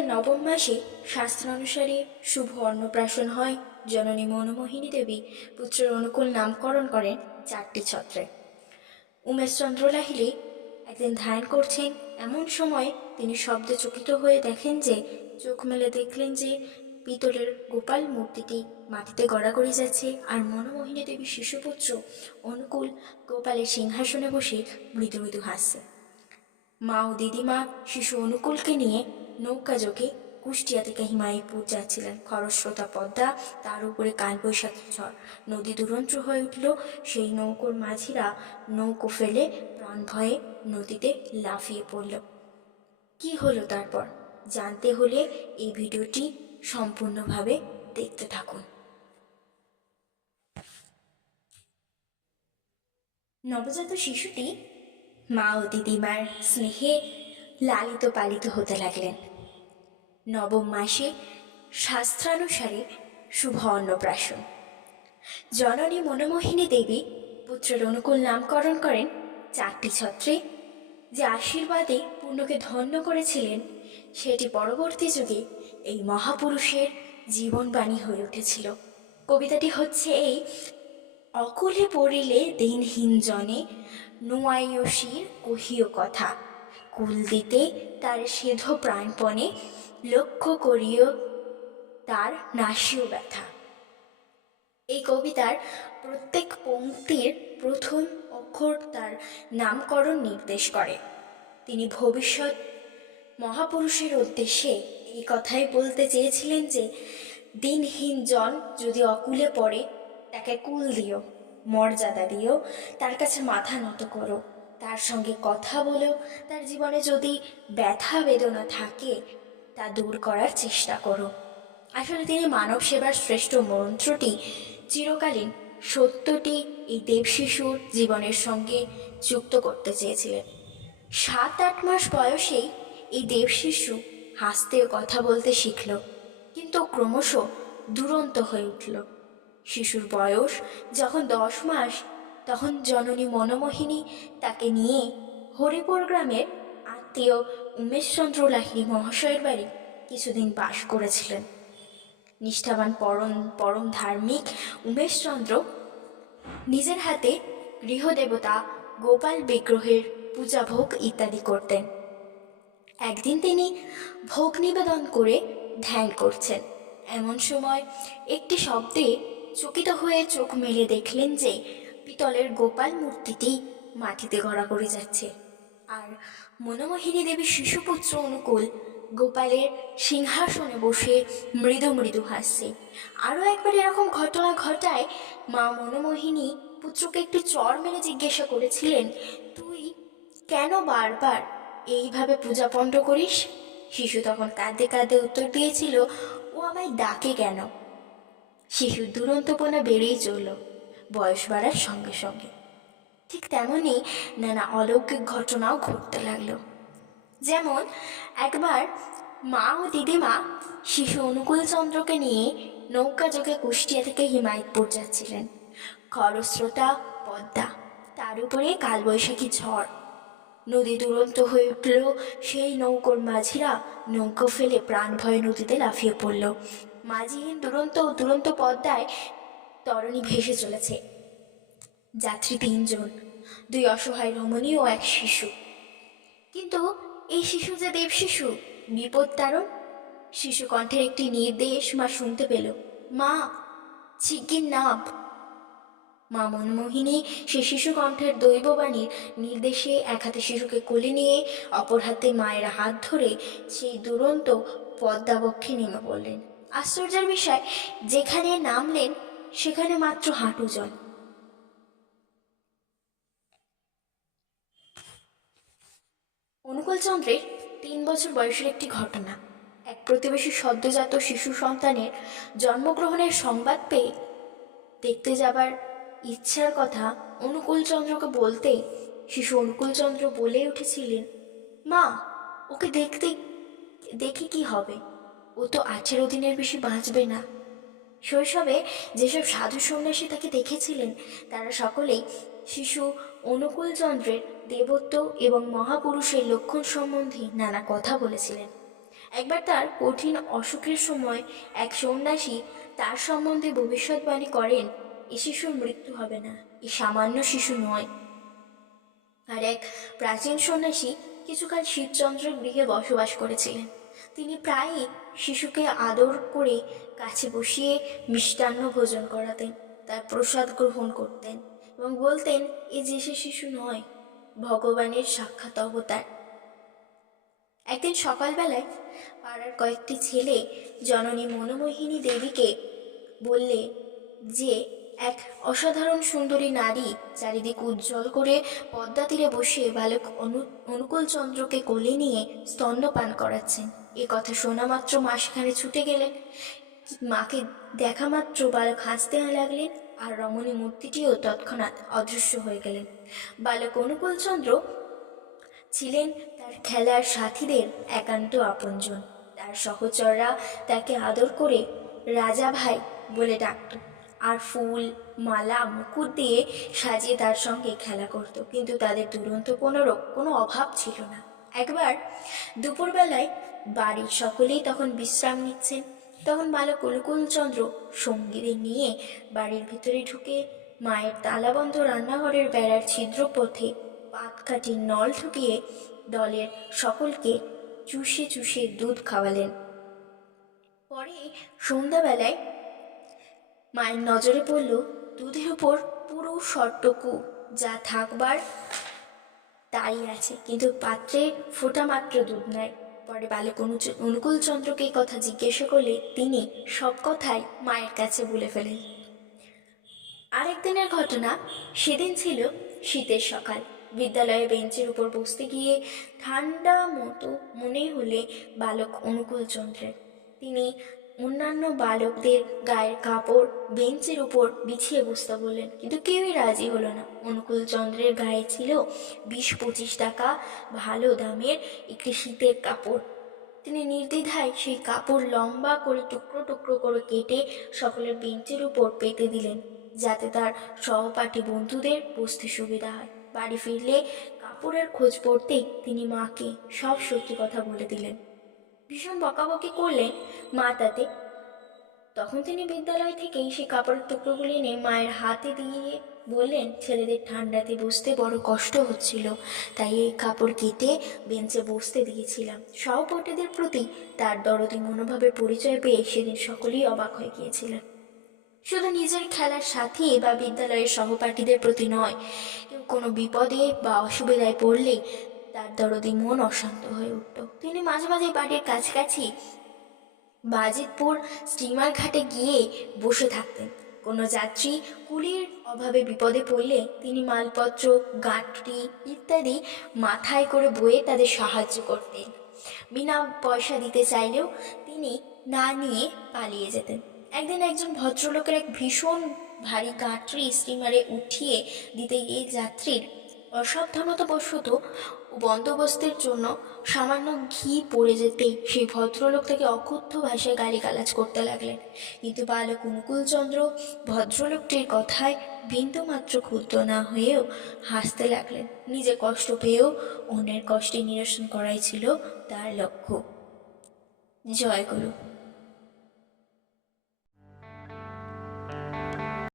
বৎসরের নবম মাসে শাস্ত্র অনুসারে শুভ অন্নপ্রাশন হয় জননী মনমোহিনী দেবী। পুত্রের অনুকূল নামকরণ করেন চারটি ছত্রে। উমেশচন্দ্র লাহিড়ী একদিন ধ্যান করছেন। এমন সময় তিনি শব্দে চকিত হয়ে দেখেন যে, চোখ মেলে দেখলেন যে, পিতলের গোপাল মূর্তিটি মাটিতে গড়াগড়ি যাচ্ছে আর মনমোহিনী দেবী শিশুপুত্র অনুকূল গোপালের সিংহাসনে বসে মৃদু মৃদু হাসছে। মা ও দিদিমা শিশু অনুকূলকে নিয়ে নৌকা যোগে কুষ্টিয়া থেকে হিমায়তপুর যাচ্ছিলেন। খরস্রোতা পদ্মা তার উপরে কালবৈশাখী ঝড়। নদী দুরন্ত হয়ে উঠল। সেই নৌকোর মাঝিরা নৌকো ফেলে প্রাণ ভয়ে নদীতে লাফিয়ে পড়ল। কি হলো তারপর? জানতে হলে এই ভিডিওটি সম্পূর্ণভাবে দেখতে থাকুন। নবজাত শিশুটি মা ও দিদিমার স্নেহে লালিত পালিত হতে লাগলেন। নবম মাসে শাস্ত্রানুসারে শুভ অন্নপ্রাশন। জননী মনোমোহিনী দেবী পুত্রের অনুকূল নামকরণ করেন। চারটি ছত্রে যে আশীর্বাদে পূর্ণকে ধন্য করেছিলেন, সেটি পরবর্তী যুগে এই মহাপুরুষের জীবনবাণী হয়ে উঠেছিল। কবিতাটি হচ্ছে এই অকুলে পড়িলে দিনহীন জনে নোয়াইয়সীর কহিও কথা। কুল দিতে তার সেধ প্রাণপণে লক্ষ্য করিও তার নাসীয় ব্যথা। এই কবিতার প্রত্যেক পঙ্ক্তির প্রথম অক্ষর তার নামকরণ নির্দেশ করে। তিনি ভবিষ্যৎ মহাপুরুষের উদ্দেশ্যে এই কথাই বলতে চেয়েছিলেন যে দিনহীন জন যদি অকুলে পড়ে তাকে কুল দিও, মর্যাদা দিও, তার কাছে মাথা নত করো। তার সঙ্গে কথা বলো, তার জীবনে যদি ব্যথা বেদনা থাকে, তা দূর করার চেষ্টা করো। আসলে তিনি মানব সেবার শ্রেষ্ঠ মন্ত্রটি চিরকালীন সত্যটি এই দেব শিশুর জীবনের সঙ্গে যুক্ত করতে চেয়েছিলেন। সাত আট মাস বয়সেই এই দেবশিশু হাসতে কথা বলতে শিখল, কিন্তু ক্রমশ দুরন্ত হয়ে উঠল। শিশুর বয়স যখন দশ মাস, তখন জননী মনোমোহিনী তাকে নিয়ে হরিপুর গ্রামের আত্মীয় উমেশচন্দ্র লাহিড়ী মহাশয়ের বাড়ি কিছুদিন বাস করেছিলেন। নিষ্ঠাবান পরম পরম ধার্মিক উমেশচন্দ্র নিজের হাতে গৃহদেবতা, গোপাল বিগ্রহের পূজা ভোগ ইত্যাদি করতেন। একদিন তিনি ভোগ নিবেদন করে ধ্যান করছেন। এমন সময় একটি শব্দে চকিত হয়ে চোখ মেলে দেখলেন যে পিতলের গোপাল মূর্তিটি মাটিতে গড়াগড়ি যাচ্ছে। আর মনোমোহিনী দেবী শিশুপুত্র অনুকূল গোপালের সিংহাসনে বসে মৃদু মৃদু হাসছে। আরও একবার এরকম ঘটনা ঘটায় মা মনোমোহিনী পুত্রকে একটু চর মেরে জিজ্ঞাসা করেছিলেন, তুই কেন বারবার এইভাবে পূজা পণ্ড করিস? শিশু তখন কাঁদতে কাঁদতে উত্তর দিয়েছিল, ও আমায় ডাকে কেন? শিশুর দুরন্তপনা বেড়েই চলল, বয়স বাড়ার সঙ্গে সঙ্গে। ঠিক তেমনই নানা অলৌকিক ঘটনাও ঘটতে লাগল। যেমন, একবার মা ও দিদিমা শিশু অনুকূল চন্দ্রকে নিয়ে নৌকা যোগে কুষ্টিয়া থেকে হিমায়তপুর যাচ্ছিলেন। খরস্রোতা, পদ্মা, তার উপরে কালবৈশাখী ঝড়। নদী দুরন্ত হয়ে উঠল, সেই নৌকোর মাঝিরা নৌকো ফেলে প্রাণ ভয়ে নদীতে লাফিয়ে পড়ল। মাঝিহীন দুরন্ত দুরন্ত পদ্মায় তরণী ভেসে চলেছে। যাত্রী তিনজন, দুই অসহায় রমণী ও এক শিশু। কিন্তু এই শিশু যে দেব শিশু বিপদ তারণ? শিশু কণ্ঠের একটি নির্দেশ মা শুনতে পেল। মা শিগগির নাব মা মনমোহিনী সে শিশু কণ্ঠের দৈববাণীর নির্দেশে এক হাতে শিশুকে কোলে নিয়ে, অপর হাতে মায়ের হাত ধরে সেই দুরন্ত পদ্মাবক্ষে নেমে পড়লেন। আশ্চর্যের বিষয়, যেখানে নামলেন, সেখানে মাত্র হাঁটু জল। অনুকূলচন্দ্রের তিন বছর বয়সের একটি ঘটনা। এক প্রতিবেশী সদ্যজাত শিশু সন্তানের জন্মগ্রহণের সংবাদ পেয়ে দেখতে যাবার ইচ্ছার কথা অনুকূলচন্দ্রকে বলতে শিশু অনুকূলচন্দ্র বলে উঠেছিলেন, মা, ওকে দেখতে, দেখে কি হবে। ও তো আঠেরো দিনের বেশি বাঁচবে না। শৈশবে যেসব সাধু সন্ন্যাসী তাকে দেখেছিলেন, তারা সকলেই শিশু অনুকূলচন্দ্রের দেবত্ব এবং মহাপুরুষের লক্ষণ সম্বন্ধে নানা কথা বলেছিলেন। একবার তার কঠিন অসুখের সময় এক সন্ন্যাসী তার সম্বন্ধে ভবিষ্যৎবাণী করেন, এ শিশুর মৃত্যু হবে না, এ সামান্য শিশু নয়। আর এক প্রাচীন সন্ন্যাসী কিছুকাল শিবচন্দ্রের গৃহে বসবাস করেছিলেন। তিনি প্রায়ই শিশুকে আদর করে কাছে বসিয়ে মিষ্টান্ন ভোজন করাতেন, তার প্রসাদ গ্রহণ করতেন এবং বলতেন, এ যে সে শিশু নয়, ভগবানের সাক্ষাৎ অবতার। একদিন সকালবেলায় পাড়ার কয়েকটি ছেলে জননী মনোমোহিনী দেবীকে বললে যে, এক অসাধারণ সুন্দরী নারী চারিদিক উজ্জ্বল করে পদ্মা তীরে বসে বালক অনু, অনুকূল চন্দ্রকে কোলে নিয়ে স্তন্যপান করাচ্ছেন। এ কথা শোনা মাত্র মা সেখানে ছুটে গেলেন মাকে দেখা মাত্র বালক হাসতে লাগলেন আর রমণী মূর্তিটিও তৎক্ষণাৎ অদৃশ্য হয়ে গেলেন। বালক অনুকূল চন্দ্র ছিলেন তার খেলার সাথীদের একান্ত আপনজন। তার সহচররা তাকে আদর করে রাজা ভাই বলে ডাকত আর ফুল, মালা, মুকুট দিয়ে সাজিয়ে তার সঙ্গে খেলা করত। কিন্তু তাদের দুরন্ত কোনোরও কোনো অভাব ছিল না। একবার দুপুরবেলায় বাড়ির সকলেই তখন বিশ্রাম নিচ্ছেন তখন বালক অনুকূলচন্দ্র সঙ্গীদের নিয়ে বাড়ির ভিতরে ঢুকে মায়ের তালাবন্ধ রান্নাঘরের বেড়ার ছিদ্র পথে পাতকাঠির নল ঢুকিয়ে দলের সকলকে চুষে চুষে দুধ খাওয়ালেন। পরে সন্ধ্যাবেলায় মায়ের নজরে পড়ল দুধের উপর পুরো শর্টকু যা থাকবার তাই আছে, কিন্তু পাত্রে ফোটা মাত্র দুধ নাই। পরে বালক অনুকূল চন্দ্রকে কথা জিজ্ঞাসা করলে তিনি সব কথাই মায়ের কাছে বলে ফেলেন। আরেক দিনের ঘটনা, সেদিন ছিল শীতের সকাল। বিদ্যালয়ে বেঞ্চের উপর বসতে গিয়ে ঠান্ডা মতো মনে হলে বালক অনুকূল চন্দ্রের। তিনি অন্যান্য বালকদের গায়ের কাপড় বেঞ্চের উপর বিছিয়ে বসতে বললেন, কিন্তু কেউই রাজি হলো না। অনুকূল চন্দ্রের গায়ে ছিল বিশ পঁচিশ টাকা ভালো দামের একটি শীতের কাপড়। তিনি নির্দ্বিধায় সেই কাপড় লম্বা করে টুকরো টুকরো করে কেটে সকলের বেঞ্চের উপর পেতে দিলেন, যাতে তার সহপাঠী বন্ধুদের বসতে সুবিধা হয়। বাড়ি ফিরলে কাপড়ের খোঁজ পড়তেই তিনি মাকে সব সত্যি কথা বলে দিলেন। ভীষণ বকাবকি করলেন মা তাতে। তখন তিনি বিদ্যালয় থেকেই সেই কাপড়ের টুকরোগুলি এনে মায়ের হাতে দিয়ে বললেন, ছেলেদের ঠান্ডাতে বসতে বড় কষ্ট হচ্ছিল, তাই এই কাপড় কেটে বেঞ্চে বসতে দিয়েছিলাম। সহপাঠীদের প্রতি তার দরদি মনোভাবের পরিচয় পেয়ে সেদিন সকলেই অবাক হয়ে গিয়েছিলেন। শুধু নিজের খেলার সাথী বা বিদ্যালয়ের সহপাঠীদের প্রতি নয় কোনো বিপদে বা অসুবিধায় পড়লে তার দরদি মন অশান্ত হয়ে উঠত তিনি মাঝে মাঝে বাড়ির কাছাকাছি বাজিতপুর স্টিমার ঘাটে গিয়ে বসে থাকতেন। কোনো যাত্রী কুলির অভাবে বিপদে পড়লে তিনি মালপত্র গাঁটরি ইত্যাদি মাথায় করে বয়ে তাদের সাহায্য করতেন। বিনা পয়সা দিতে চাইলেও তিনি না নিয়ে পালিয়ে যেতেন। একদিন একজন ভদ্রলোকের এক ভীষণ ভারী গাঁটরি স্টিমারে উঠিয়ে দিতে গিয়ে যাত্রীর অসাবধানতাবশত ও বন্দোবস্তের জন্য সামান্য ঘি পড়ে যেতেই সেই ভদ্রলোক তাকে অকথ্য ভাষায় গালিগালাজ করতে লাগলেন। কিন্তু বালক অনুকূলচন্দ্র ভদ্রলোকটির কথায় বিন্দুমাত্র ক্ষুদ্র না হয়েও হাসতে লাগলেন। নিজে কষ্ট পেয়েও অন্যের কষ্টে নিরসন করাই ছিল তার লক্ষ্য। জয় গুরু।